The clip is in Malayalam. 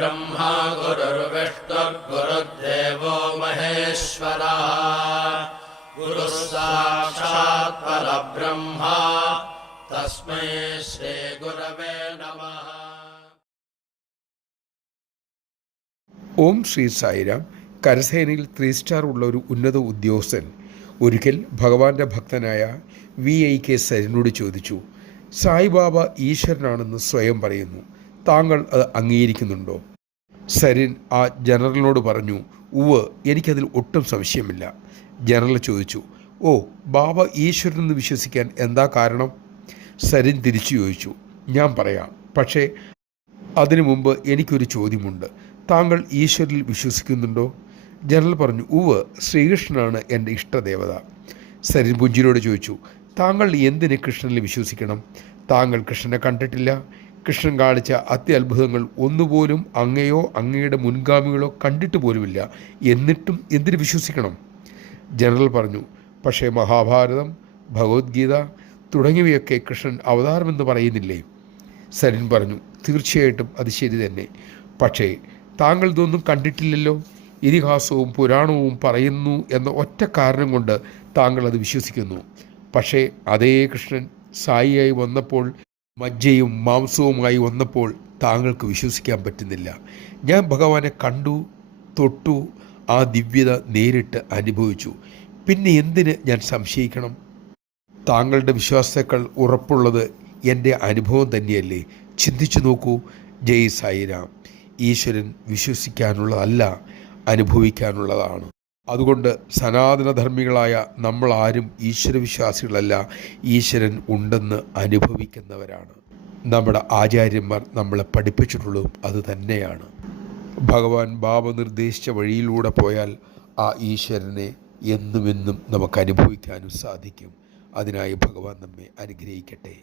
गुरुर्ब्रह्मा गुरुर्विष्णुर्गुरुर्देवो महेश्वरः गुरुः साक्षात् परब्रह्मा तस्मै श्रीगुरवे नमः. ഓം ശ്രീ സായിരാം. കരസേനയിൽ 3 സ്റ്റാർ ഉള്ള ഒരു ഉന്നത ഉദ്യോഗസ്ഥൻ ഒരിക്കൽ ഭഗവാന്റെ ഭക്തനായ VIK സരിനോട് ചോദിച്ചു, സായിബാബ ഈശ്വരനാണെന്ന് സ്വയം പറയുന്നു, താങ്കൾ അത് അംഗീകരിക്കുന്നുണ്ടോ? സരിൻ ആ ജനറലിനോട് പറഞ്ഞു, ഉവ്, എനിക്കതിൽ ഒട്ടും സംശയമില്ല. ജനറൽ ചോദിച്ചു, ഓ, ബാബ ഈശ്വരനെന്ന് വിശ്വസിക്കാൻ എന്താ കാരണം? സരിൻ തിരിച്ചു ചോദിച്ചു, ഞാൻ പറയാം, പക്ഷേ അതിനു മുമ്പ് എനിക്കൊരു ചോദ്യമുണ്ട്. താങ്കൾ ഈശ്വരിൽ വിശ്വസിക്കുന്നുണ്ടോ? ജനറൽ പറഞ്ഞു, ഉവ്, ശ്രീകൃഷ്ണനാണ് എൻ്റെ ഇഷ്ടദേവത. സരിൻ പുഞ്ചിരിയോട് ചോദിച്ചു, താങ്കൾ എന്തിന് കൃഷ്ണനിൽ വിശ്വസിക്കണം? താങ്കൾ കൃഷ്ണനെ കണ്ടിട്ടില്ല. കൃഷ്ണൻ കാണിച്ച അത്യത്ഭുതങ്ങൾ ഒന്നുപോലും അങ്ങയോ അങ്ങയുടെ മുൻഗാമികളോ കണ്ടിട്ട് പോലുമില്ല. എന്നിട്ടും എന്തിന് വിശ്വസിക്കണം? ജനറൽ പറഞ്ഞു, പക്ഷേ മഹാഭാരതം, ഭഗവത്ഗീത തുടങ്ങിയവയൊക്കെ കൃഷ്ണൻ അവതാരമെന്ന് പറയുന്നില്ലേ? സരിൻ പറഞ്ഞു, തീർച്ചയായിട്ടും അത് ശരി തന്നെ. പക്ഷേ താങ്കൾ ഇതൊന്നും കണ്ടിട്ടില്ലല്ലോ. ഇതിഹാസവും പുരാണവും പറയുന്നു എന്ന ഒറ്റ കാരണം കൊണ്ട് താങ്കൾ അത് വിശ്വസിക്കുന്നു. പക്ഷേ അതേ കൃഷ്ണൻ സായിയായി വന്നപ്പോൾ, മജ്ജയും മാംസവുമായി വന്നപ്പോൾ താങ്കൾക്ക് വിശ്വസിക്കാൻ പറ്റുന്നില്ല. ഞാൻ ഭഗവാനെ കണ്ടു, തൊട്ടു, ആ ദിവ്യത നേരിട്ട് അനുഭവിച്ചു. പിന്നെ എന്തിന് ഞാൻ സംശയിക്കണം? താങ്കളുടെ വിശ്വാസത്തേക്കാൾ ഉറപ്പുള്ളത് എൻ്റെ അനുഭവം തന്നെയല്ലേ? ചിന്തിച്ചു നോക്കൂ. ജയ് സായിരാം. ഈശ്വരൻ വിശ്വസിക്കാനുള്ളതല്ല, അനുഭവിക്കാനുള്ളതാണ്. അതുകൊണ്ട് സനാതനധർമ്മികളായ നമ്മൾ ആരും ഈശ്വരവിശ്വാസികളല്ല, ഈശ്വരൻ ഉണ്ടെന്ന് അനുഭവിക്കുന്നവരാണ്. നമ്മുടെ ആചാര്യന്മാർ നമ്മളെ പഠിപ്പിച്ചിട്ടുള്ളതും അത് തന്നെയാണ്. ഭഗവാൻ ബാബ നിർദ്ദേശിച്ച വഴിയിലൂടെ പോയാൽ ആ ഈശ്വരനെ എന്നുമെന്നും നമുക്ക് അനുഭവിക്കാനും സാധിക്കും. അതിനായി ഭഗവാൻ നമ്മെ അനുഗ്രഹിക്കട്ടെ.